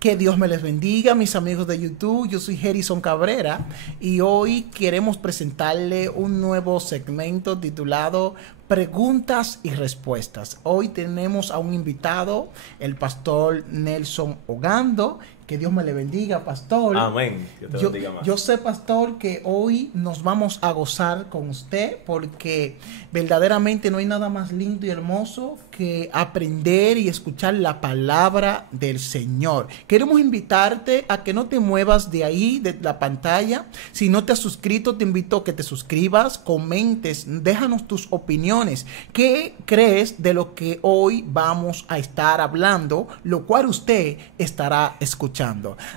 Que Dios me les bendiga, mis amigos de YouTube. Yo soy Gerison Cabrera y hoy queremos presentarle un nuevo segmento titulado Preguntas y Respuestas. Hoy tenemos a un invitado, el pastor Nelson Ogando. Que Dios me le bendiga, pastor. Amén. Que te bendiga más. Yo sé, pastor, que hoy nos vamos a gozar con usted porque verdaderamente no hay nada más lindo y hermoso que aprender y escuchar la palabra del Señor. Queremos invitarte a que no te muevas de ahí, de la pantalla. Si no te has suscrito, te invito a que te suscribas, comentes, déjanos tus opiniones. ¿Qué crees de lo que hoy vamos a estar hablando? Lo cual usted estará escuchando.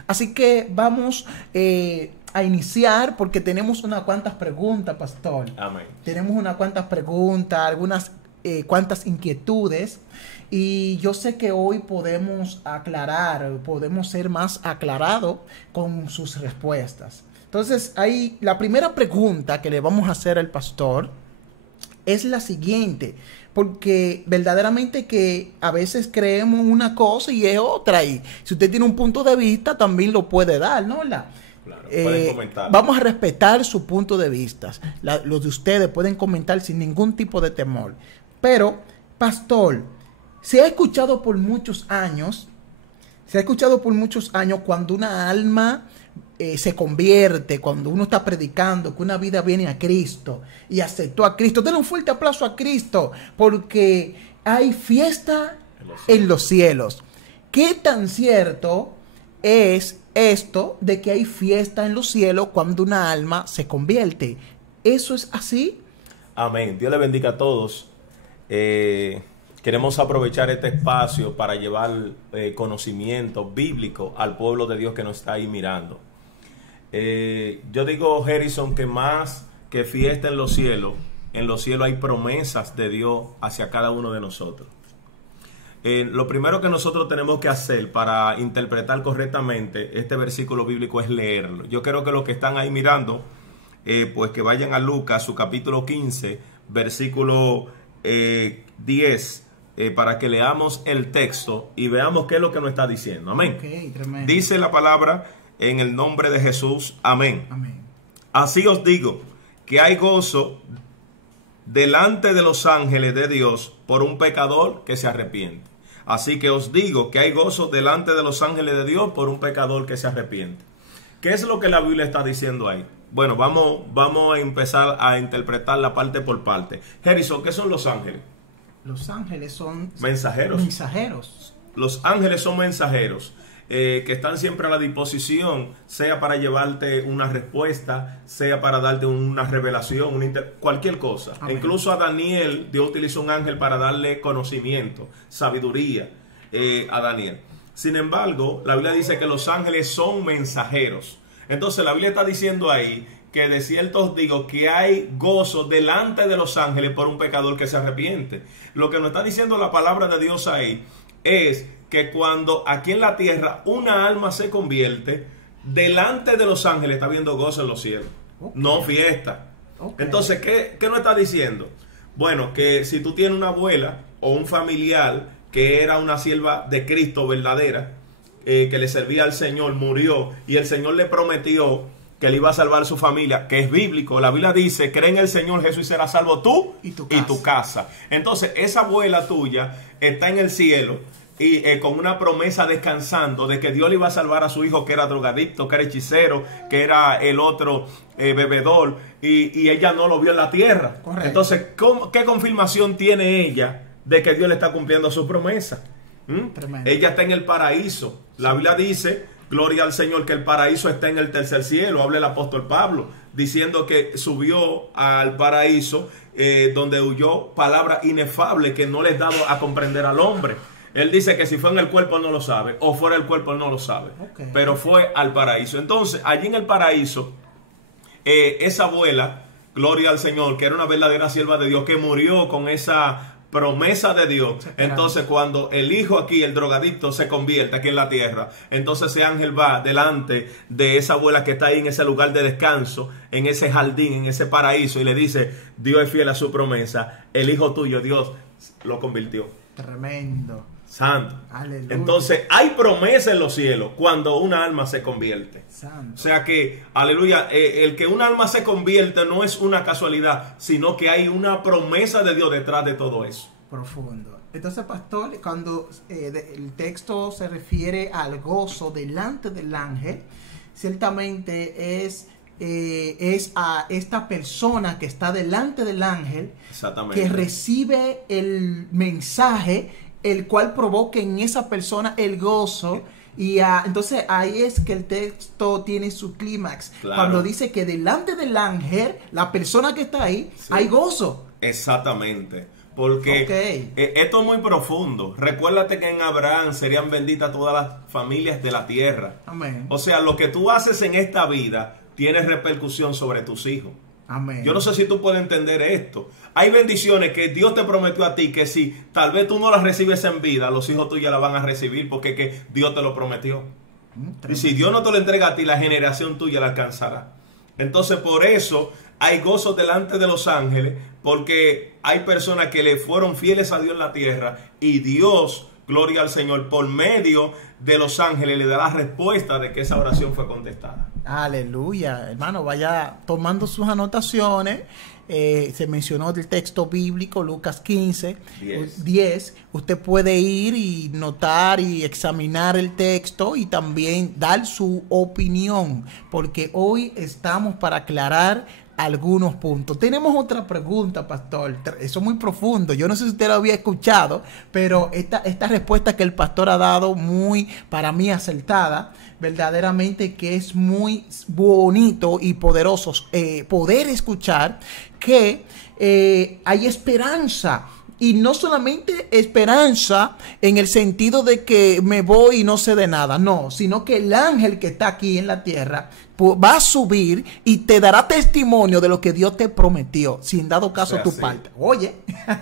Así que vamos a iniciar porque tenemos unas cuantas preguntas, pastor. Amén. Tenemos unas cuantas preguntas, algunas cuantas inquietudes. Y yo sé que hoy podemos aclarar, podemos ser más aclarados con sus respuestas. Entonces, ahí la primera pregunta que le vamos a hacer al pastor es la siguiente, porque verdaderamente que a veces creemos una cosa y es otra, y si usted tiene un punto de vista también lo puede dar, ¿no? Claro, pueden comentar. Vamos a respetar su punto de vista. Los de ustedes pueden comentar sin ningún tipo de temor. Pero, pastor, se ha escuchado por muchos años cuando una alma se convierte, cuando uno está predicando, que una vida viene a Cristo y aceptó a Cristo. Denle un fuerte aplauso a Cristo, porque hay fiesta en los cielos. ¿Qué tan cierto es esto de que hay fiesta en los cielos cuando una alma se convierte? ¿Eso es así? Amén. Dios le bendiga a todos. Queremos aprovechar este espacio para llevar conocimiento bíblico al pueblo de Dios que nos está ahí mirando. Yo digo, Gerison, que más que fiesta en los cielos hay promesas de Dios hacia cada uno de nosotros. Lo primero que nosotros tenemos que hacer para interpretar correctamente este versículo bíblico es leerlo. Yo quiero que los que están ahí mirando, pues que vayan a Lucas, su capítulo 15, versículo 10, para que leamos el texto y veamos qué es lo que nos está diciendo. Amén. Okay, tremendo. Dice la palabra en el nombre de Jesús. Amén. Amén. Así os digo que hay gozo delante de los ángeles de Dios por un pecador que se arrepiente. Así que os digo que hay gozo delante de los ángeles de Dios por un pecador que se arrepiente. ¿Qué es lo que la Biblia está diciendo ahí? Bueno, vamos a empezar a interpretar la parte por parte. Gerison, ¿qué son los ángeles? Los ángeles son mensajeros. Los ángeles son mensajeros que están siempre a la disposición, sea para llevarte una respuesta, sea para darte una revelación, cualquier cosa. Amén. Incluso a Daniel, Dios utilizó un ángel para darle conocimiento, sabiduría a Daniel. Sin embargo, la Biblia dice que los ángeles son mensajeros. Entonces la Biblia está diciendo ahí que de cierto os digo que hay gozo delante de los ángeles por un pecador que se arrepiente. Lo que nos está diciendo la palabra de Dios ahí es que cuando aquí en la tierra una alma se convierte, delante de los ángeles está viendo gozo en los cielos, no fiesta. Entonces, ¿qué nos está diciendo? Bueno, que si tú tienes una abuela o un familiar que era una sierva de Cristo verdadera, que le servía al Señor, murió y el Señor le prometió que le iba a salvar su familia, que es bíblico. La Biblia dice, cree en el Señor Jesús y serás salvo tú y tu casa. Entonces, esa abuela tuya está en el cielo y con una promesa descansando de que Dios le iba a salvar a su hijo que era drogadicto, que era hechicero, que era el otro bebedor, y ella no lo vio en la tierra. Correcto. Entonces, ¿qué confirmación tiene ella de que Dios le está cumpliendo su promesa? Ella está en el paraíso. La Biblia dice, gloria al Señor, que el paraíso está en el tercer cielo. Habla el apóstol Pablo diciendo que subió al paraíso donde huyó palabras inefables que no les daba a comprender al hombre. Él dice que si fue en el cuerpo no lo sabe, o fuera del cuerpo no lo sabe, pero fue al paraíso. Entonces, allí en el paraíso, esa abuela, gloria al Señor, que era una verdadera sierva de Dios, que murió con esa promesa de Dios. Entonces, cuando el hijo aquí, el drogadicto, se convierte aquí en la tierra, entonces ese ángel va delante de esa abuela que está ahí en ese lugar de descanso, en ese jardín, en ese paraíso, y le dice, Dios es fiel a su promesa, el hijo tuyo, Dios lo convirtió. Tremendo. Santo. Aleluya. Entonces hay promesa en los cielos cuando una alma se convierte. Santo. O sea que, aleluya, el que una alma se convierte no es una casualidad, sino que hay una promesa de Dios detrás de todo eso. Profundo. Entonces, pastor, cuando el texto se refiere al gozo delante del ángel, ciertamente es a esta persona que está delante del ángel, que recibe el mensaje, el cual provoca en esa persona el gozo. Y entonces ahí es que el texto tiene su clímax. Claro. Cuando dice que delante del ángel, la persona que está ahí, sí, hay gozo. Exactamente. Porque esto es muy profundo. Recuérdate que en Abraham serían benditas todas las familias de la tierra. Amén. O sea, lo que tú haces en esta vida tiene repercusión sobre tus hijos. Amén. Yo no sé si tú puedes entender esto. Hay bendiciones que Dios te prometió a ti, que si tal vez tú no las recibes en vida, los hijos tuyos las van a recibir porque que Dios te lo prometió. Y si Dios no te lo entrega a ti, la generación tuya la alcanzará. Entonces, por eso hay gozo delante de los ángeles, porque hay personas que le fueron fieles a Dios en la tierra y Dios, gloria al Señor, por medio de los ángeles le da la respuesta de que esa oración fue contestada. Aleluya, hermano, vaya tomando sus anotaciones. Se mencionó del texto bíblico, Lucas 15, 10. Usted puede ir y notar y examinar el texto y también dar su opinión, porque hoy estamos para aclarar algunos puntos. Tenemos otra pregunta, pastor. Eso es muy profundo. Yo no sé si usted lo había escuchado, pero esta respuesta que el pastor ha dado, muy, para mí, acertada, verdaderamente que es muy bonito y poderoso poder escuchar que hay esperanza. Y no solamente esperanza en el sentido de que me voy y no sé de nada, no, sino que el ángel que está aquí en la tierra va a subir y te dará testimonio de lo que Dios te prometió, si en dado caso tu parte. Oye.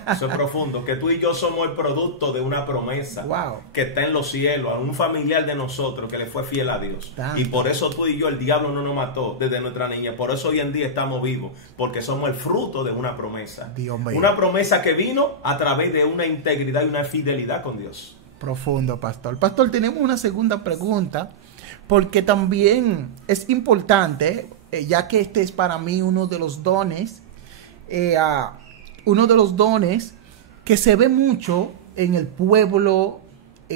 Eso es profundo, que tú y yo somos el producto de una promesa que está en los cielos, a un familiar de nosotros que le fue fiel a Dios. Y por eso tú y yo, el diablo no nos mató desde nuestra niña. Por eso hoy en día estamos vivos, porque somos el fruto de una promesa. Dios mío. Una promesa que vino a través de una integridad y una fidelidad con Dios. Profundo, pastor. Pastor, tenemos una segunda pregunta, porque también es importante, ya que este es para mí uno de los dones que se ve mucho en el pueblo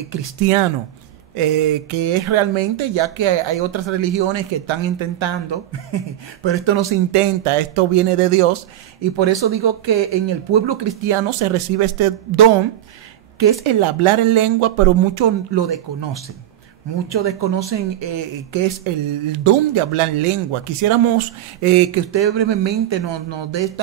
cristiano, que es realmente, ya que hay otras religiones que están intentando, pero esto no se intenta, esto viene de Dios, y por eso digo que en el pueblo cristiano se recibe este don, que es el hablar en lengua, pero muchos lo desconocen. Muchos desconocen qué es el don de hablar en lengua. Quisiéramos que usted brevemente nos dé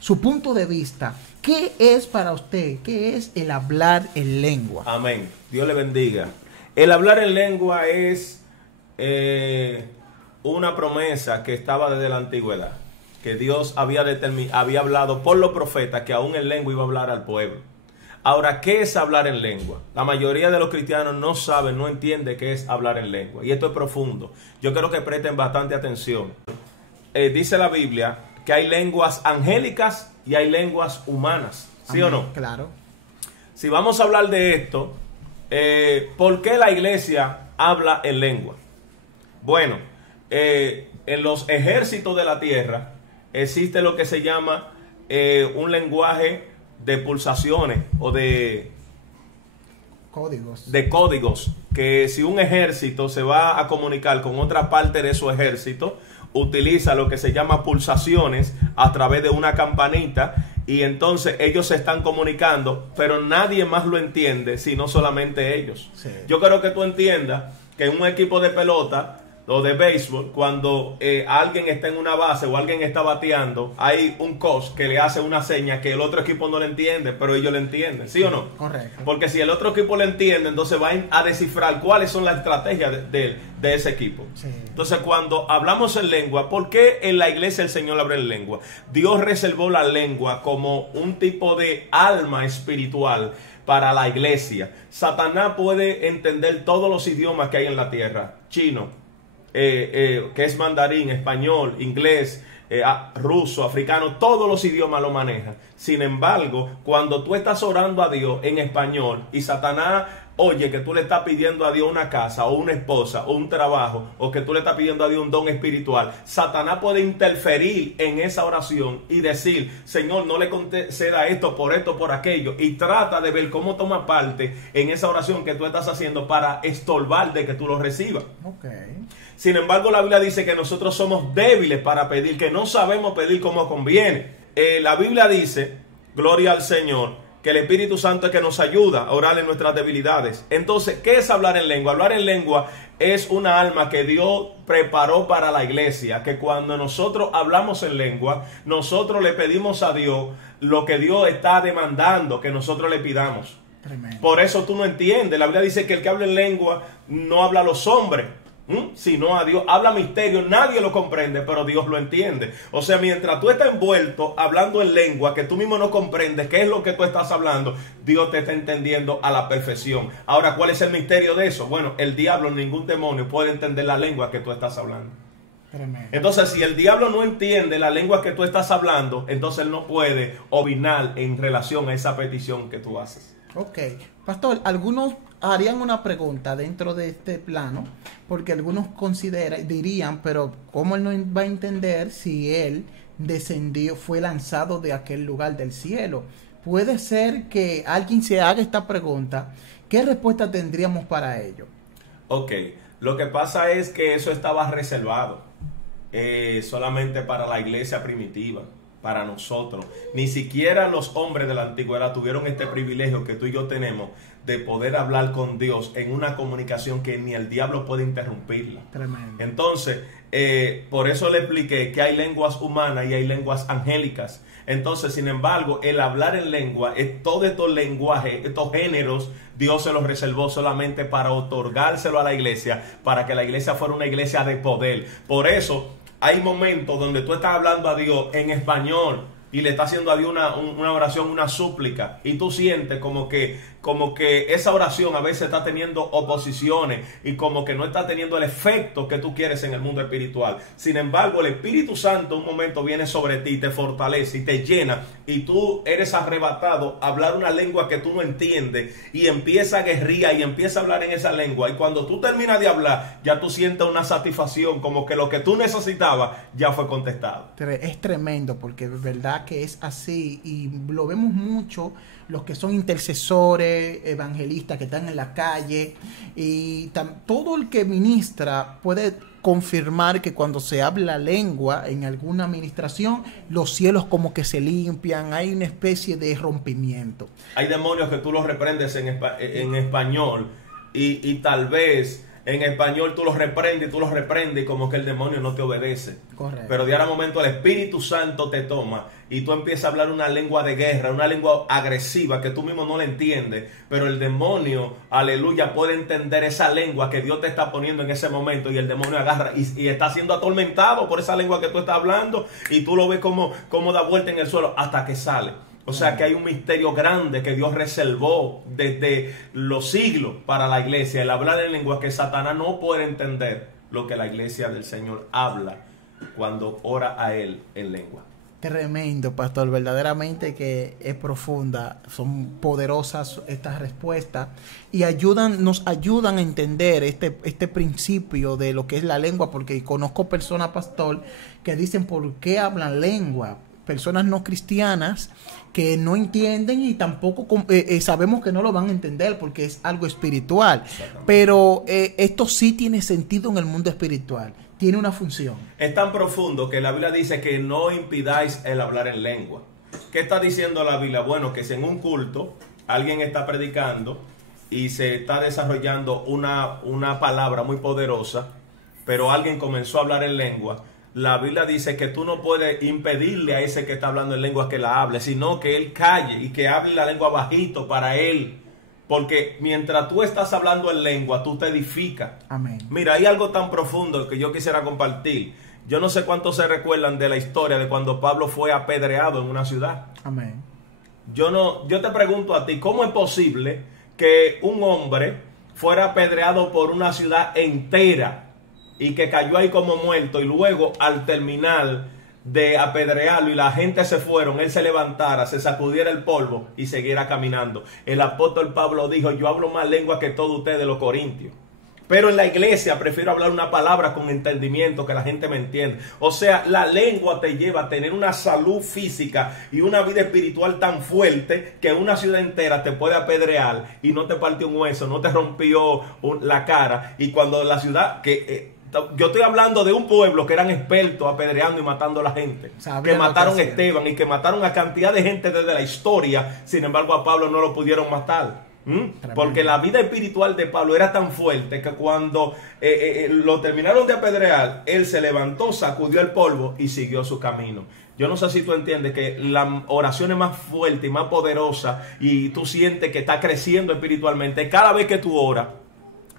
su punto de vista. ¿Qué es para usted? ¿Qué es el hablar en lengua? Amén. Dios le bendiga. El hablar en lengua es una promesa que estaba desde la antigüedad. Que Dios había hablado por los profetas que aún en lengua iba a hablar al pueblo. Ahora, ¿qué es hablar en lengua? La mayoría de los cristianos no saben, no entienden qué es hablar en lengua. Y esto es profundo. Yo quiero que presten bastante atención. Dice la Biblia que hay lenguas angélicas y hay lenguas humanas. ¿Sí o no? Claro. Si vamos a hablar de esto, ¿por qué la iglesia habla en lengua? Bueno, en los ejércitos de la tierra existe lo que se llama un lenguaje de pulsaciones o de códigos, que si un ejército se va a comunicar con otra parte de su ejército, utiliza lo que se llama pulsaciones a través de una campanita, y entonces ellos se están comunicando, pero nadie más lo entiende sino solamente ellos. Sí. Yo quiero que tú entiendas que en un equipo de pelota o de béisbol, cuando alguien está en una base o alguien está bateando, hay un coach que le hace una seña que el otro equipo no le entiende, pero ellos le entienden, ¿sí o no? Correcto. Porque si el otro equipo le entiende, entonces va a descifrar cuáles son las estrategias de ese equipo. Sí. Entonces, cuando hablamos en lengua, ¿por qué en la iglesia el Señor habla en lengua? Dios reservó la lengua como un tipo de alma espiritual para la iglesia. Satanás puede entender todos los idiomas que hay en la tierra: chino, que es mandarín, español, inglés, ruso, africano, todos los idiomas lo manejan. Sin embargo, cuando tú estás orando a Dios en español y Satanás oye que tú le estás pidiendo a Dios una casa o una esposa o un trabajo, o que tú le estás pidiendo a Dios un don espiritual, Satanás puede interferir en esa oración y decir: Señor, no le conceda esto, por aquello, y trata de ver cómo toma parte en esa oración que tú estás haciendo para estorbar de que tú lo recibas. Sin embargo, la Biblia dice que nosotros somos débiles para pedir, que no sabemos pedir como conviene. La Biblia dice, gloria al Señor, que el Espíritu Santo es que nos ayuda a orar en nuestras debilidades. Entonces, ¿qué es hablar en lengua? Hablar en lengua es una alma que Dios preparó para la iglesia, que cuando nosotros hablamos en lengua, nosotros le pedimos a Dios lo que Dios está demandando que nosotros le pidamos. Tremendo. Por eso tú no entiendes. La Biblia dice que el que habla en lengua no habla a los hombres, sino a Dios. Habla misterio, nadie lo comprende, pero Dios lo entiende. O sea, mientras tú estás envuelto hablando en lengua que tú mismo no comprendes qué es lo que tú estás hablando, Dios te está entendiendo a la perfección. Ahora, ¿cuál es el misterio de eso? Bueno, el diablo, ningún demonio puede entender la lengua que tú estás hablando. Tremendo. Entonces, si el diablo no entiende la lengua que tú estás hablando, entonces él no puede opinar en relación a esa petición que tú haces. Ok, pastor, algunos harían una pregunta dentro de este plano, porque algunos dirían, pero ¿cómo él no va a entender si él descendió, fue lanzado de aquel lugar del cielo? Puede ser que alguien se haga esta pregunta. ¿Qué respuesta tendríamos para ello? Ok, lo que pasa es que eso estaba reservado solamente para la iglesia primitiva, para nosotros. Ni siquiera los hombres de la antigüedad tuvieron este privilegio que tú y yo tenemos de poder hablar con Dios en una comunicación que ni el diablo puede interrumpirla. Tremendo. Entonces, por eso le expliqué que hay lenguas humanas y hay lenguas angélicas. Entonces, sin embargo, el hablar en lengua, todos estos lenguajes, estos géneros, Dios se los reservó solamente para otorgárselo a la iglesia, para que la iglesia fuera una iglesia de poder. Por eso hay momentos donde tú estás hablando a Dios en español y le estás haciendo a Dios una oración, una súplica, y tú sientes como que esa oración a veces está teniendo oposiciones y como que no está teniendo el efecto que tú quieres en el mundo espiritual. Sin embargo, el Espíritu Santo un momento viene sobre ti, te fortalece y te llena, y tú eres arrebatado a hablar una lengua que tú no entiendes, y empieza a guerrear y empieza a hablar en esa lengua, y cuando tú terminas de hablar, ya tú sientes una satisfacción, como que lo que tú necesitabas ya fue contestado. Es tremendo, porque es verdad que es así, y lo vemos mucho los que son intercesores, evangelistas que están en la calle, y todo el que ministra puede confirmar que cuando se habla lengua en alguna administración, los cielos como que se limpian, hay una especie de rompimiento. Hay demonios que tú los reprendes en español y tal vez en español tú los reprendes y como que el demonio no te obedece. Correcto. Pero de ahora a momento el Espíritu Santo te toma y tú empiezas a hablar una lengua de guerra, una lengua agresiva que tú mismo no la entiendes, pero el demonio, aleluya, puede entender esa lengua que Dios te está poniendo en ese momento, y el demonio agarra y está siendo atormentado por esa lengua que tú estás hablando, y tú lo ves como da vuelta en el suelo hasta que sale. O sea que hay un misterio grande que Dios reservó desde los siglos para la iglesia, el hablar en lengua, que Satanás no puede entender lo que la iglesia del Señor habla cuando ora a Él en lengua. Tremendo, pastor, verdaderamente que es profunda, son poderosas estas respuestas y nos ayudan a entender este principio de lo que es la lengua, porque conozco personas, pastor, que dicen ¿por qué hablan lengua? Personas no cristianas que no entienden y tampoco sabemos que no lo van a entender porque es algo espiritual, pero esto sí tiene sentido en el mundo espiritual, tiene una función. Es tan profundo que la Biblia dice que no impidáis el hablar en lengua. ¿Qué está diciendo la Biblia? Bueno, que si en un culto alguien está predicando y se está desarrollando una palabra muy poderosa, pero alguien comenzó a hablar en lengua, la Biblia dice que tú no puedes impedirle a ese que está hablando en lengua que la hable, sino que él calle y que hable la lengua bajito para él. Porque mientras tú estás hablando en lengua, tú te edificas. Amén. Mira, hay algo tan profundo que yo quisiera compartir. Yo no sé cuántos se recuerdan de la historia de cuando Pablo fue apedreado en una ciudad. Amén. Yo te pregunto a ti, ¿cómo es posible que un hombre fuera apedreado por una ciudad entera y que cayó ahí como muerto, y luego al terminar de apedrearlo y la gente se fueron, él se levantara, se sacudiera el polvo y siguiera caminando. El apóstol Pablo dijo: yo hablo más lengua que todos ustedes los corintios, pero en la iglesia prefiero hablar una palabra con entendimiento, que la gente me entiende. O sea, la lengua te lleva a tener una salud física y una vida espiritual tan fuerte que una ciudad entera te puede apedrear y no te partió un hueso, no te rompió la cara. Y cuando la ciudad yo estoy hablando de un pueblo que eran expertos apedreando y matando a la gente, que mataron a Esteban y que mataron a cantidad de gente desde la historia. Sin embargo, a Pablo no lo pudieron matar. Porque la vida espiritual de Pablo era tan fuerte que cuando lo terminaron de apedrear, él se levantó, sacudió el polvo y siguió su camino. Yo no sé si tú entiendes que la oración es más fuerte y más poderosa, y tú sientes que está creciendo espiritualmente cada vez que tú oras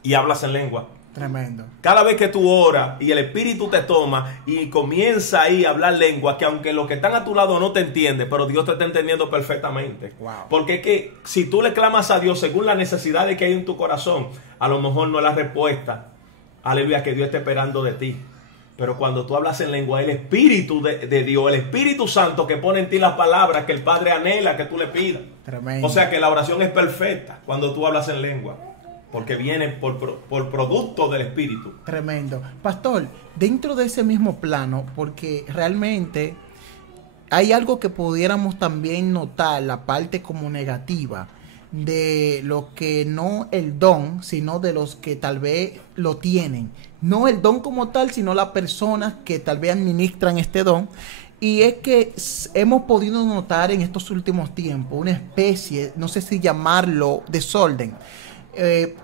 y hablas en lengua. Tremendo. Cada vez que tú oras y el Espíritu te toma y comienza ahí a hablar lengua, que aunque los que están a tu lado no te entienden, pero Dios te está entendiendo perfectamente. Wow. Porque es que si tú le clamas a Dios según las necesidades que hay en tu corazón, a lo mejor no es la respuesta, aleluya, que Dios está esperando de ti. Pero cuando tú hablas en lengua, el Espíritu de Dios, el Espíritu Santo que pone en ti las palabras que el Padre anhela que tú le pidas. Tremendo. O sea que la oración es perfecta cuando tú hablas en lengua, porque viene por producto del Espíritu. Tremendo. Pastor, dentro de ese mismo plano, porque realmente hay algo que pudiéramos también notar, la parte como negativa de lo que no el don, sino de los que tal vez lo tienen. No el don como tal, sino las personas que tal vez administran este don. Y es que hemos podido notar en estos últimos tiempos una especie, no sé si llamarlo desorden,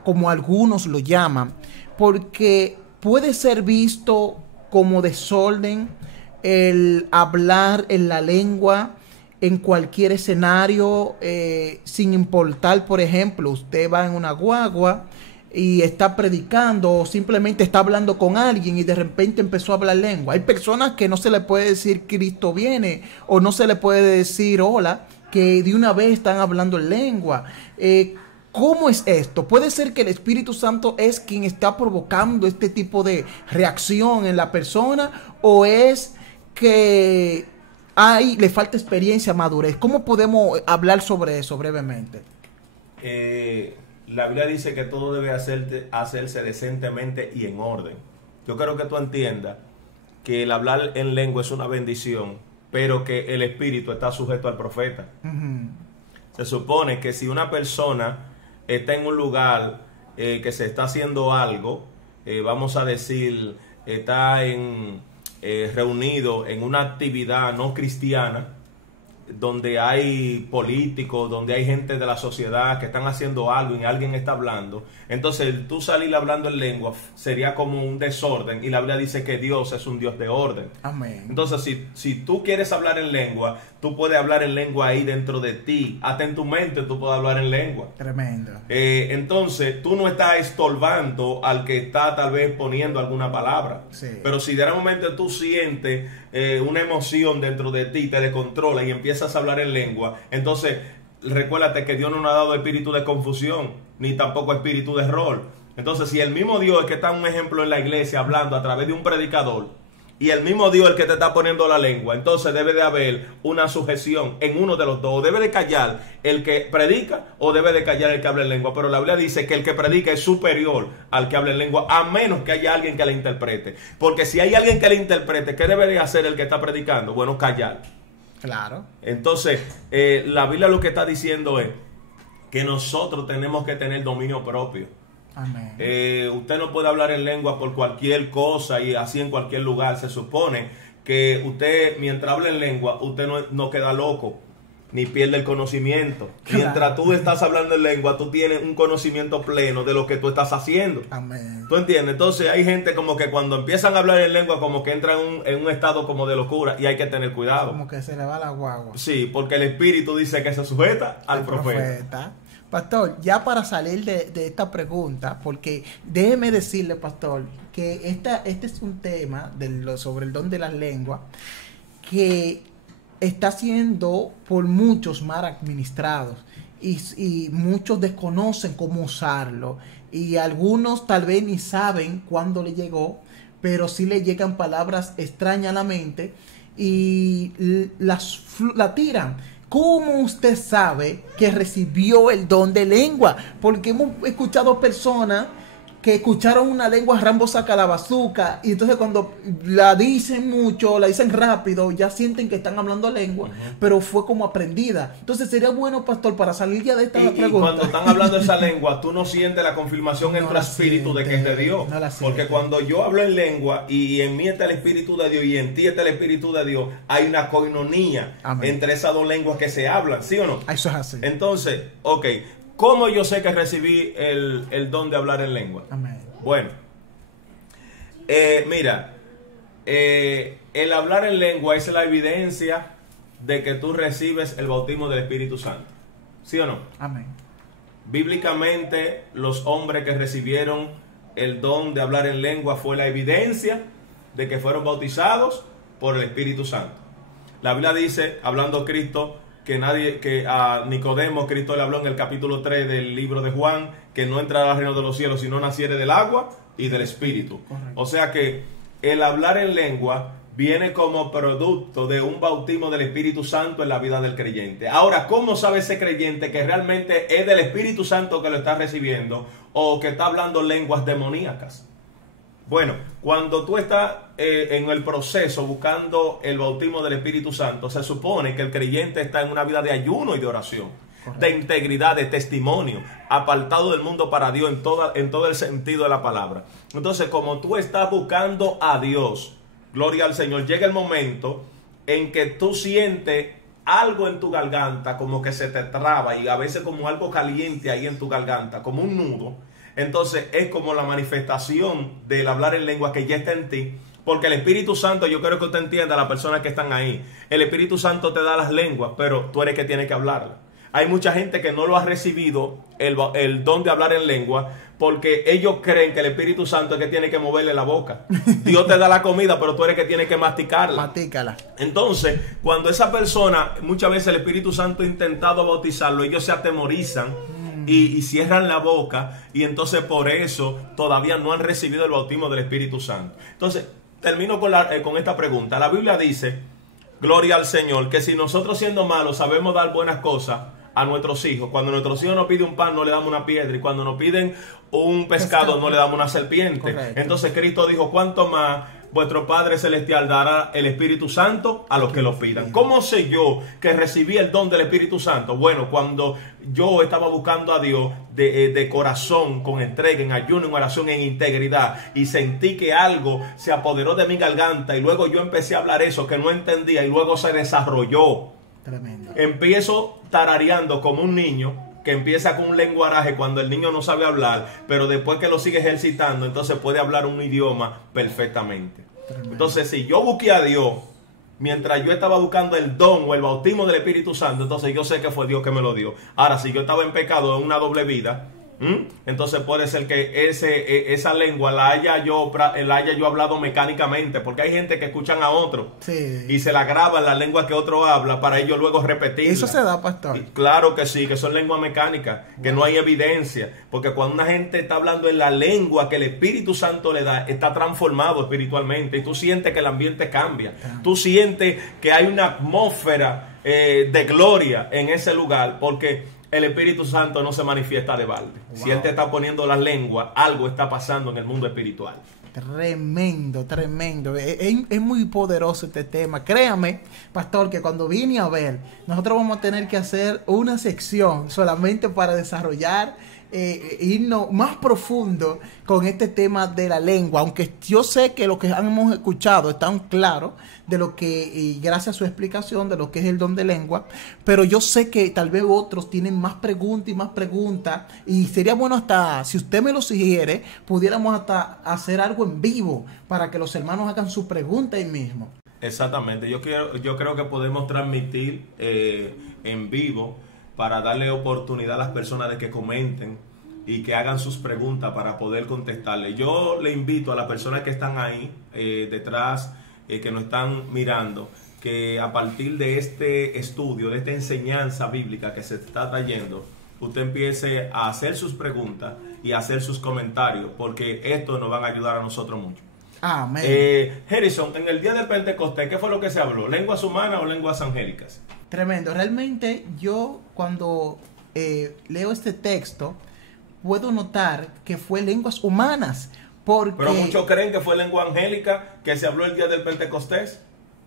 como algunos lo llaman, porque puede ser visto como desorden el hablar en la lengua en cualquier escenario, sin importar, por ejemplo, usted va en una guagua y está predicando o simplemente está hablando con alguien y de repente empezó a hablar lengua. Hay personas que no se le puede decir Cristo viene, o no se le puede decir hola, que de una vez están hablando en lengua. ¿Cómo es esto? ¿Puede ser que el Espíritu Santo es quien está provocando este tipo de reacción en la persona, o es que le falta experiencia, madurez? ¿Cómo podemos hablar sobre eso brevemente? La Biblia dice que todo debe hacerse decentemente y en orden. Yo quiero que tú entiendas que el hablar en lengua es una bendición, pero que el Espíritu está sujeto al profeta. Se supone que si una persona está en un lugar que se está haciendo algo, vamos a decir, está reunido en una actividad no cristiana, donde hay políticos, donde hay gente de la sociedad que están haciendo algo y alguien está hablando, entonces tú salir hablando en lengua sería como un desorden, y la Biblia dice que Dios es un Dios de orden. Amén. Entonces si tú quieres hablar en lengua, tú puedes hablar en lengua ahí dentro de ti, hasta en tu mente tú puedes hablar en lengua. Tremendo. Entonces tú no estás estorbando al que está tal vez poniendo alguna palabra. Sí. Pero si de repente tú sientes una emoción dentro de ti, te descontrola y empiezas a hablar en lengua, entonces recuérdate que Dios no nos ha dado espíritu de confusión, ni tampoco espíritu de error. Entonces si el mismo Dios es que está un ejemplo en la iglesia hablando a través de un predicador, y el mismo Dios el que te está poniendo la lengua, entonces debe de haber una sujeción en uno de los dos. O debe de callar el que predica, o debe de callar el que habla en lengua. Pero la Biblia dice que el que predica es superior al que habla en lengua, a menos que haya alguien que la interprete. Porque si hay alguien que la interprete, ¿qué debe de hacer el que está predicando? Bueno, callar. Claro. Entonces la Biblia lo que está diciendo es que nosotros tenemos que tener dominio propio. Amén. Usted no puede hablar en lengua por cualquier cosa y así en cualquier lugar. Se supone que usted, mientras habla en lengua, usted no queda loco ni pierde el conocimiento. Claro. Mientras tú estás hablando en lengua, tú tienes un conocimiento pleno de lo que tú estás haciendo. Amén. ¿Tú entiendes? Entonces hay gente como que cuando empiezan a hablar en lengua, como que entran en un estado como de locura, y hay que tener cuidado. Como que se le va la guagua. Sí, porque el Espíritu dice que se sujeta al profeta. Pastor, ya para salir de esta pregunta, porque déjeme decirle, pastor, que este es un tema sobre el don de las lenguas que está siendo por muchos mal administrados, y muchos desconocen cómo usarlo, y algunos tal vez ni saben cuándo le llegó, pero sí le llegan palabras extrañas a la mente, y la tiran. ¿Cómo usted sabe que recibió el don de lengua? Porque hemos escuchado personas que escucharon una lengua Rambo saca la bazuca y entonces cuando la dicen mucho, la dicen rápido, ya sienten que están hablando lengua, pero fue como aprendida. Entonces sería bueno, pastor, para salir ya de esta pregunta. Y cuando están hablando esa lengua, tú no sientes la confirmación en tu espíritu de que es de Dios. Porque cuando yo hablo en lengua y en mí está el espíritu de Dios y en ti está el espíritu de Dios, hay una coinonía entre esas dos lenguas que se hablan, ¿sí o no? Eso es así. Entonces, ok, ¿cómo yo sé que recibí el don de hablar en lengua? Amén. Bueno, mira, el hablar en lengua es la evidencia de que tú recibes el bautismo del Espíritu Santo. ¿Sí o no? Amén. Bíblicamente, los hombres que recibieron el don de hablar en lengua fue la evidencia de que fueron bautizados por el Espíritu Santo. La Biblia dice, hablando Cristo, que a Nicodemo Cristo le habló en el capítulo 3 del libro de Juan, que no entrará al reino de los cielos si no naciere del agua y del Espíritu. Correcto. O sea que el hablar en lengua viene como producto de un bautismo del Espíritu Santo en la vida del creyente. Ahora, ¿cómo sabe ese creyente que realmente es del Espíritu Santo que lo está recibiendo o que está hablando lenguas demoníacas? Bueno, cuando tú estás en el proceso buscando el bautismo del Espíritu Santo, se supone que el creyente está en una vida de ayuno y de oración, correcto, de integridad, de testimonio, apartado del mundo para Dios en todo el sentido de la palabra. Entonces, como tú estás buscando a Dios, gloria al Señor, llega el momento en que tú sientes algo en tu garganta, como que se te traba y a veces como algo caliente ahí en tu garganta, como un nudo. Entonces es como la manifestación del hablar en lengua que ya está en ti, porque el Espíritu Santo, yo quiero que usted entienda, las personas que están ahí, el Espíritu Santo te da las lenguas, pero tú eres que tienes que hablarlas. Hay mucha gente que no lo ha recibido el don de hablar en lengua porque ellos creen que el Espíritu Santo es que tiene que moverle la boca. Dios te da la comida, pero tú eres que tienes que masticarla. Mastícala. Entonces, cuando esa persona, muchas veces el Espíritu Santo ha intentado bautizarlo, ellos se atemorizan y cierran la boca, y entonces por eso todavía no han recibido el bautismo del Espíritu Santo. Entonces, termino con esta pregunta. La Biblia dice, gloria al Señor, que si nosotros siendo malos sabemos dar buenas cosas a nuestros hijos, cuando nuestros hijos nos piden un pan no le damos una piedra, y cuando nos piden un pescado no le damos una serpiente. Correcto. Entonces Cristo dijo, ¿cuánto más vuestro Padre Celestial dará el Espíritu Santo a los que lo pidan? ¿Cómo sé yo que recibí el don del Espíritu Santo? Bueno, cuando yo estaba buscando a Dios de corazón, con entrega, en ayuno, en oración, en integridad, y sentí que algo se apoderó de mi garganta, y luego yo empecé a hablar eso que no entendía, y luego se desarrolló. Tremendo. Empiezo tarareando como un niño que empieza con un lenguaraje cuando el niño no sabe hablar, pero después que lo sigue ejercitando, entonces puede hablar un idioma perfectamente. Tremendo. Entonces, si yo busqué a Dios mientras yo estaba buscando el don o el bautismo del Espíritu Santo, entonces yo sé que fue Dios que me lo dio. Ahora, si yo estaba en pecado, en una doble vida, entonces puede ser que esa lengua la haya yo hablado mecánicamente, porque hay gente que escuchan a otro, sí, y se la graban la lengua que otro habla para ellos luego repetirla. Eso se da, pastor. Y claro que sí, que son lenguas mecánicas, que no hay evidencia, porque cuando una gente está hablando en la lengua que el Espíritu Santo le da, está transformado espiritualmente, y tú sientes que el ambiente cambia, tú sientes que hay una atmósfera de gloria en ese lugar, porque el Espíritu Santo no se manifiesta de balde. Wow. Si Él te está poniendo las lenguas, algo está pasando en el mundo espiritual. Tremendo, tremendo. Es muy poderoso este tema. Créame, pastor, que cuando vine a ver, nosotros vamos a tener que hacer una sección solamente para desarrollar, irnos más profundo con este tema de la lengua, aunque yo sé que lo que hemos escuchado está claro de lo que, y gracias a su explicación de lo que es el don de lengua, pero yo sé que tal vez otros tienen más preguntas, y sería bueno hasta, si usted me lo sugiere, pudiéramos hasta hacer algo en vivo para que los hermanos hagan su pregunta ahí mismo. Exactamente, yo creo que podemos transmitir en vivo para darle oportunidad a las personas de que comenten y que hagan sus preguntas para poder contestarle. Yo le invito a las personas que están ahí detrás, que nos están mirando, que a partir de este estudio, de esta enseñanza bíblica que se está trayendo, usted empiece a hacer sus preguntas y a hacer sus comentarios, porque esto nos va a ayudar a nosotros mucho. Amén. Harrison, en el día del Pentecostés, ¿qué fue lo que se habló? ¿Lenguas humanas o lenguas angélicas? Tremendo. Realmente yo cuando leo este texto puedo notar que fue lenguas humanas. Porque pero muchos creen que fue lengua angélica que se habló el día del Pentecostés.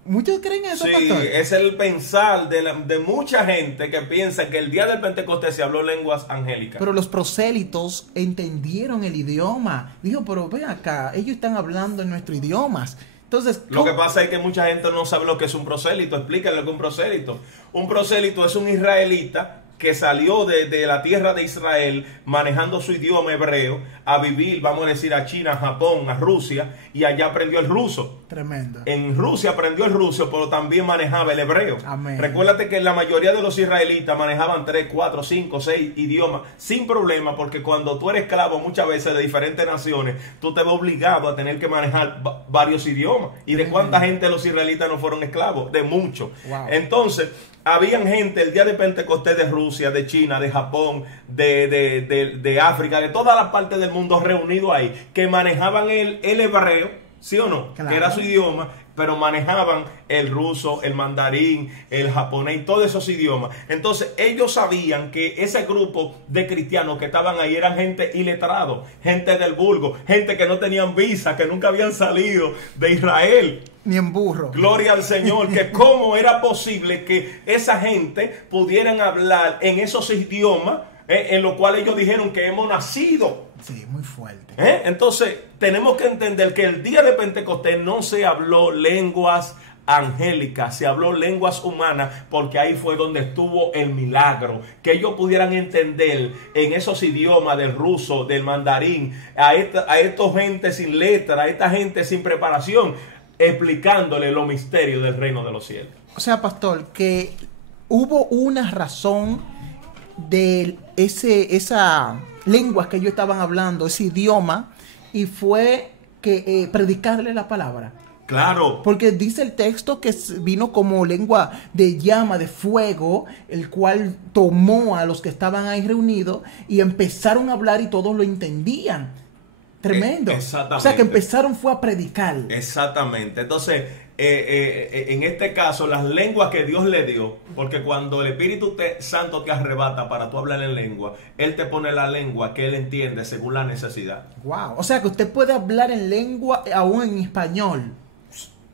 ¿Muchos creen eso, sí, pastor? Es el pensar de mucha gente que piensa que el día del Pentecostés se habló lenguas angélicas. Pero los prosélitos entendieron el idioma. Dijo, pero ven acá, ellos están hablando en nuestro idioma. Entonces, lo que pasa es que mucha gente no sabe lo que es un prosélito. Explícale lo que es un prosélito. Un prosélito es un israelita que salió de la tierra de Israel manejando su idioma hebreo a vivir, vamos a decir, a China, a Japón, a Rusia, y allá aprendió el ruso. Tremendo. En Rusia aprendió el ruso, pero también manejaba el hebreo. Amén. Recuérdate que la mayoría de los israelitas manejaban 3, 4, 5, 6 idiomas sin problema, porque cuando tú eres esclavo muchas veces de diferentes naciones, tú te ves obligado a tener que manejar varios idiomas. ¿Y de cuánta gente los israelitas no fueron esclavos? De muchos. Wow. Entonces, habían gente el día de Pentecostés de Rusia, de China, de Japón, de África, de todas las partes del mundo reunidos ahí, que manejaban el hebreo, ¿sí o no? Claro. Que era su idioma, pero manejaban el ruso, el mandarín, el japonés, todos esos idiomas. Entonces ellos sabían que ese grupo de cristianos que estaban ahí eran gente iletrado, gente del vulgo, gente que no tenían visa, que nunca habían salido de Israel. Ni en burro. Gloria al Señor, que cómo era posible que esa gente pudieran hablar en esos idiomas en los cuales ellos dijeron que hemos nacido. Sí, muy fuerte. Entonces, tenemos que entender que el día de Pentecostés no se habló lenguas angélicas, se habló lenguas humanas, porque ahí fue donde estuvo el milagro, que ellos pudieran entender en esos idiomas del ruso, del mandarín, a esta gente sin letra, a esta gente sin preparación, explicándole los misterios del reino de los cielos. O sea, pastor, que hubo una razón de esa lengua que ellos estaban hablando, ese idioma, y fue que predicarle la palabra. Claro. Porque dice el texto que vino como lengua de llama, de fuego, el cual tomó a los que estaban ahí reunidos y empezaron a hablar y todos lo entendían. Tremendo. Exactamente. O sea que empezaron fue a predicar. Exactamente. Entonces, en este caso, las lenguas que Dios le dio, porque cuando el Espíritu Santo te arrebata para tú hablar en lengua, Él te pone la lengua que Él entiende según la necesidad. Wow. O sea que usted puede hablar en lengua aún en español.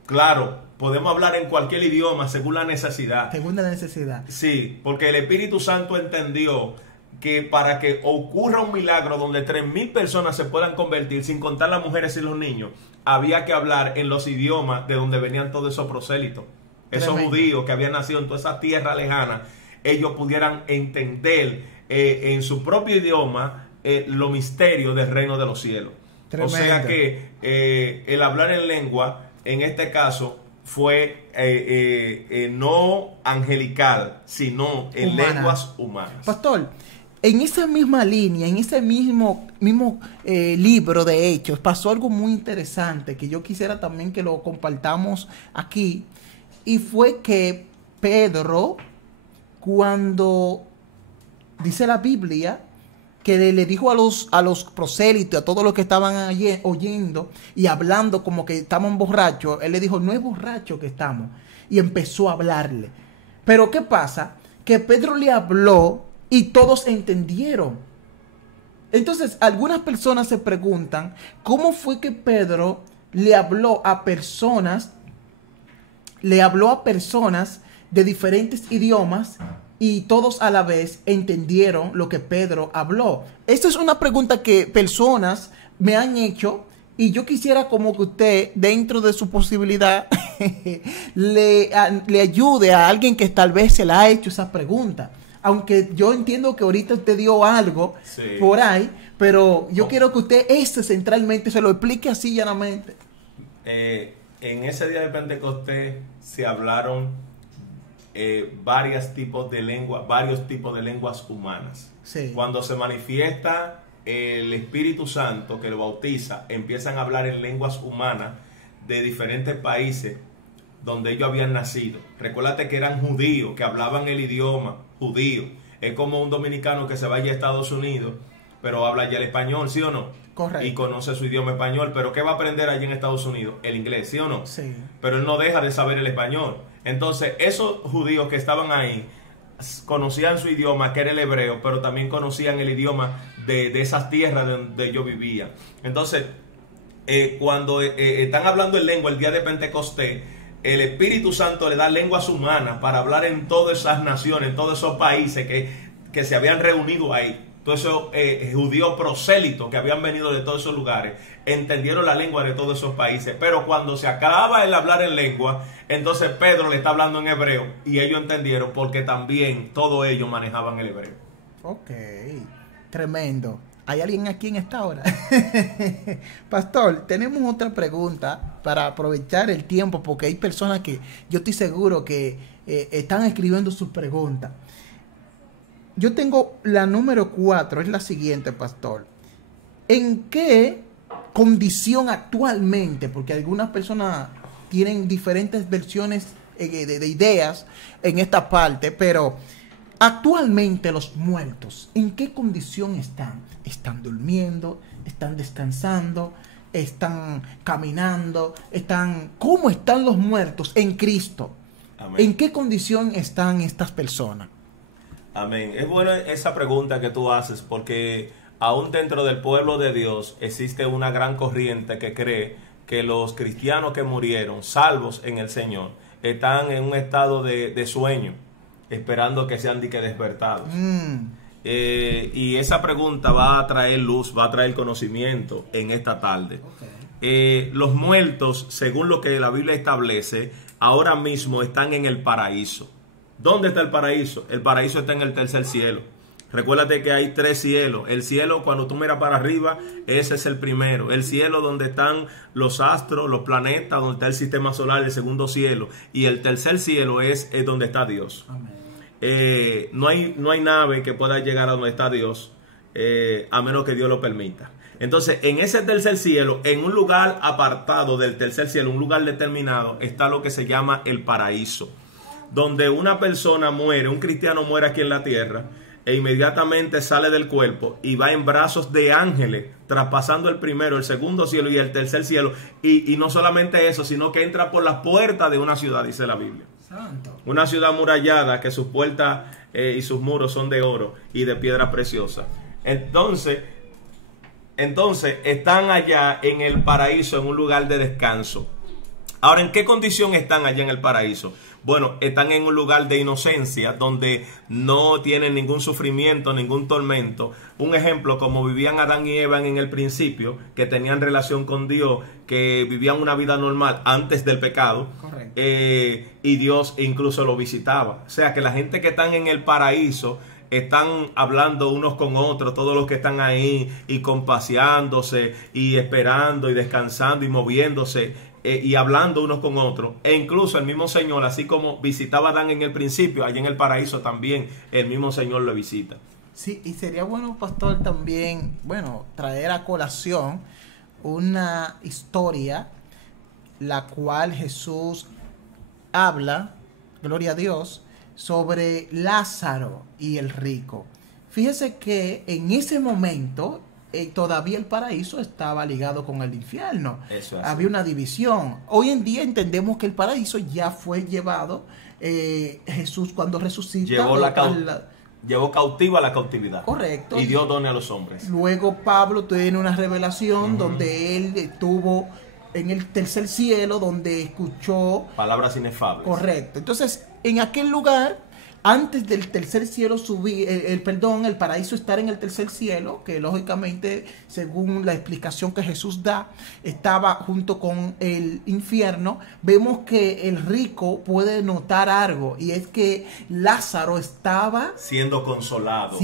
Claro, podemos hablar en cualquier idioma según la necesidad. Según la necesidad. Sí, porque el Espíritu Santo entendió que para que ocurra un milagro donde 3,000 personas se puedan convertir, sin contar las mujeres y los niños, había que hablar en los idiomas de donde venían todos esos prosélitos. Esos Tremendo. Judíos que habían nacido en toda esa tierra lejana, ellos pudieran entender en su propio idioma los misterios del reino de los cielos. Tremendo. O sea que el hablar en lengua, en este caso, fue no angelical, sino en Humana. lenguas humanas. Pastor, en esa misma línea, en ese mismo libro de Hechos, pasó algo muy interesante que yo quisiera también que lo compartamos aquí. Y fue que Pedro, cuando dice la Biblia, que le dijo a los prosélitos, a todos los que estaban allí oyendo y hablando como que estaban borrachos, él le dijo, no es borracho que estamos. Y empezó a hablarle. Pero ¿qué pasa? Que Pedro le habló y todos entendieron. Entonces, algunas personas se preguntan, ¿cómo fue que Pedro le habló a personas de diferentes idiomas y todos a la vez entendieron lo que Pedro habló? Esta es una pregunta que personas me han hecho y yo quisiera como que usted, dentro de su posibilidad, le ayude a alguien que tal vez se la ha hecho esa pregunta. Aunque yo entiendo que ahorita usted dio algo por ahí, pero yo quiero que usted centralmente se lo explique así llanamente. En ese día de Pentecostés se hablaron varios tipos de lenguas humanas. Sí. Cuando se manifiesta el Espíritu Santo que lo bautiza, empiezan a hablar en lenguas humanas de diferentes países donde ellos habían nacido. Recuérdate que eran judíos, que hablaban el idioma judío. Es como un dominicano que se vaya a Estados Unidos, pero habla ya el español, ¿sí o no? Correcto. y conoce su idioma español, pero ¿qué va a aprender allí en Estados Unidos? El inglés, ¿sí o no? Sí. Pero él no deja de saber el español. Entonces, esos judíos que estaban ahí conocían su idioma, que era el hebreo, pero también conocían el idioma de esas tierras donde ellos vivían. Entonces, cuando están hablando en lengua el día de Pentecostés, el Espíritu Santo le da lenguas humanas para hablar en todas esas naciones, en todos esos países que se habían reunido ahí. Todos esos judíos prosélitos que habían venido de todos esos lugares entendieron la lengua de todos esos países. Pero cuando se acaba el hablar en lengua, entonces Pedro le está hablando en hebreo y ellos entendieron porque también todos ellos manejaban el hebreo. Ok, tremendo. ¿Hay alguien aquí en esta hora? Pastor, tenemos otra pregunta para aprovechar el tiempo, porque hay personas que yo estoy seguro que están escribiendo sus preguntas. Yo tengo la número 4, es la siguiente, pastor. ¿En qué condición actualmente? Porque algunas personas tienen diferentes versiones de ideas en esta parte, pero actualmente los muertos, ¿en qué condición están? ¿Están durmiendo? ¿Están descansando? ¿Están caminando? ¿Cómo están los muertos en Cristo? Amén. ¿En qué condición están estas personas? Amén. Es buena esa pregunta que tú haces, porque aún dentro del pueblo de Dios existe una gran corriente que cree que los cristianos que murieron, salvos en el Señor, están en un estado de sueño, esperando que sean despertados. Y esa pregunta va a traer luz, va a traer conocimiento en esta tarde. Okay. Los muertos, según lo que la Biblia establece, ahora mismo están en el paraíso. ¿Dónde está el paraíso? El paraíso está en el tercer cielo. Recuérdate que hay 3 cielos. El cielo, cuando tú miras para arriba, ese es el primero. El cielo donde están los astros, los planetas, donde está el sistema solar, el segundo cielo. Y el tercer cielo es donde está Dios. Amén. No hay nave que pueda llegar a donde está Dios, a menos que Dios lo permita. Entonces, en ese tercer cielo, en un lugar apartado del tercer cielo, un lugar determinado, está lo que se llama el paraíso, donde una persona muere, un cristiano muere aquí en la tierra, e inmediatamente sale del cuerpo y va en brazos de ángeles, traspasando el primero, el segundo cielo y el tercer cielo. Y no solamente eso, sino que entra por las puertas de una ciudad, dice la Biblia. Santo. Una ciudad amurallada, que sus puertas y sus muros son de oro y de piedra preciosa. Entonces están allá en el paraíso, en un lugar de descanso. Ahora, ¿en qué condición están allá en el paraíso? Bueno, están en un lugar de inocencia, donde no tienen ningún sufrimiento, ningún tormento. Un ejemplo, como vivían Adán y Eva en el principio, que tenían relación con Dios, que vivían una vida normal antes del pecado. Correcto. Y Dios incluso lo visitaba. O sea, que la gente que están en el paraíso están hablando unos con otros, todos los que están ahí, y compaseándose, y esperando, y descansando, y moviéndose, y hablando unos con otros. E incluso el mismo Señor, así como visitaba a Adán en el principio, allá en el paraíso también el mismo Señor lo visita. Sí, y sería bueno, pastor, también, traer a colación una historia la cual Jesús habla, gloria a Dios, sobre Lázaro y el rico. Fíjese que en ese momento todavía el paraíso estaba ligado con el infierno. Eso es. Había una división. Hoy en día entendemos que el paraíso ya fue llevado. Jesús, cuando resucita, llevó cautiva la cautividad. Correcto. Y dio dones a los hombres. Luego Pablo tiene una revelación donde él estuvo en el tercer cielo, donde escuchó palabras inefables. Correcto. Entonces, en aquel lugar, antes del tercer cielo el paraíso estar en el tercer cielo, que lógicamente, según la explicación que Jesús da, estaba junto con el infierno. Vemos que el rico puede notar algo, y es que Lázaro estaba siendo consolado.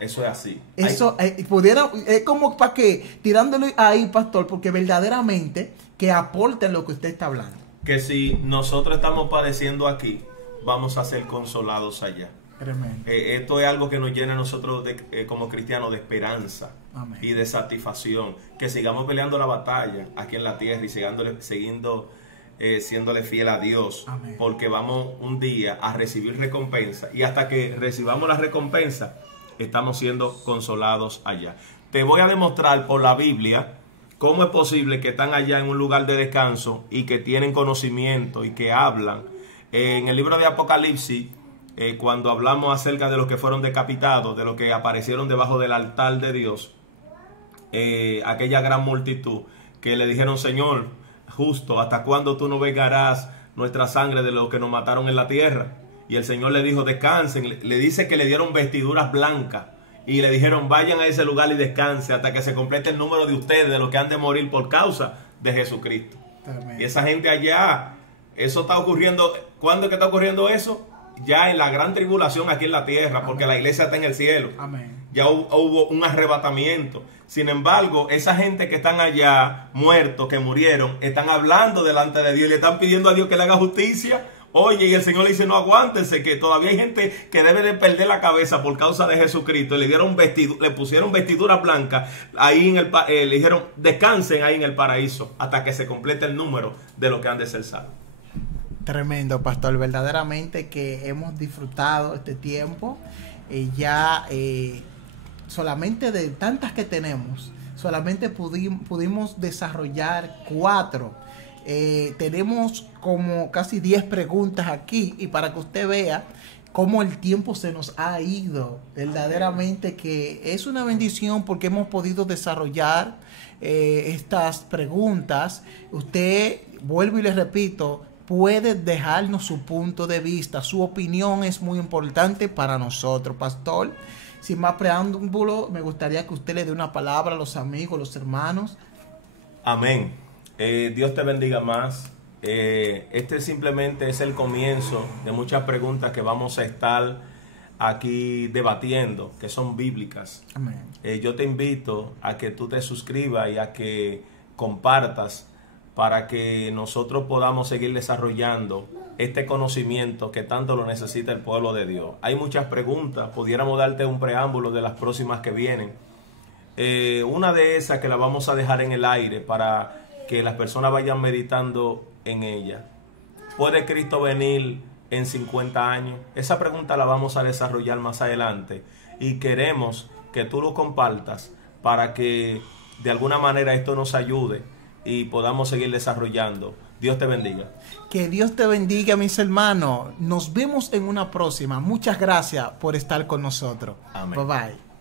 Eso es así. Eso es como para que, tirándole ahí, pastor, porque verdaderamente que aporten lo que usted está hablando. Que si nosotros estamos padeciendo aquí, vamos a ser consolados allá. Esto es algo que nos llena a nosotros como cristianos de esperanza. Amén. Y de satisfacción. Que sigamos peleando la batalla aquí en la tierra y siéndole fiel a Dios. Amén. Porque vamos un día a recibir recompensa, y hasta que recibamos la recompensa estamos siendo consolados allá. te voy a demostrar por la Biblia cómo es posible que están allá en un lugar de descanso y que tienen conocimiento y que hablan. En el libro de Apocalipsis, cuando hablamos acerca de los que fueron decapitados, de los que aparecieron debajo del altar de Dios, aquella gran multitud que le dijeron: Señor justo, ¿hasta cuándo tú no vengarás nuestra sangre de los que nos mataron en la tierra? Y el Señor le dijo: descansen. Le dice que le dieron vestiduras blancas y le dijeron: vayan a ese lugar y descansen hasta que se complete el número de ustedes, de los que han de morir por causa de Jesucristo. Amén. Y esa gente allá, eso está ocurriendo. ¿Cuándo es que está ocurriendo eso? Ya en la gran tribulación aquí en la tierra. Amén. Porque la iglesia está en el cielo. Amén. Ya hubo un arrebatamiento. Sin embargo, esa gente que están allá, muertos, que murieron, están hablando delante de Dios y le están pidiendo a Dios que le haga justicia. Oye, y el Señor le dice: no, aguántense, que todavía hay gente que debe de perder la cabeza por causa de Jesucristo. Y le pusieron vestiduras blancas ahí le dijeron: descansen ahí en el paraíso hasta que se complete el número de los que han de ser salvos. Tremendo, pastor. Verdaderamente que hemos disfrutado este tiempo. Solamente de tantas que tenemos, solamente pudimos desarrollar 4. Tenemos como casi 10 preguntas aquí, y para que usted vea cómo el tiempo se nos ha ido, verdaderamente que es una bendición porque hemos podido desarrollar estas preguntas. Usted, vuelvo y le repito, puede dejarnos su punto de vista, su opinión es muy importante para nosotros, pastor. Sin más preámbulo, me gustaría que usted le dé una palabra a los amigos, los hermanos. Amén. Dios te bendiga más. Este simplemente es el comienzo de muchas preguntas que vamos a estar aquí debatiendo, que son bíblicas. Amén. Yo te invito a que tú te suscribas y a que compartas para que nosotros podamos seguir desarrollando este conocimiento que tanto lo necesita el pueblo de Dios. Hay muchas preguntas, pudiéramos darte un preámbulo de las próximas que vienen. Una de esas que la vamos a dejar en el aire para que las personas vayan meditando en ella: ¿puede Cristo venir en 50 años? Esa pregunta la vamos a desarrollar más adelante y queremos que tú lo compartas para que de alguna manera esto nos ayude y podamos seguir desarrollando. Dios te bendiga. Que Dios te bendiga, mis hermanos. Nos vemos en una próxima. Muchas gracias por estar con nosotros. Amén. Bye bye.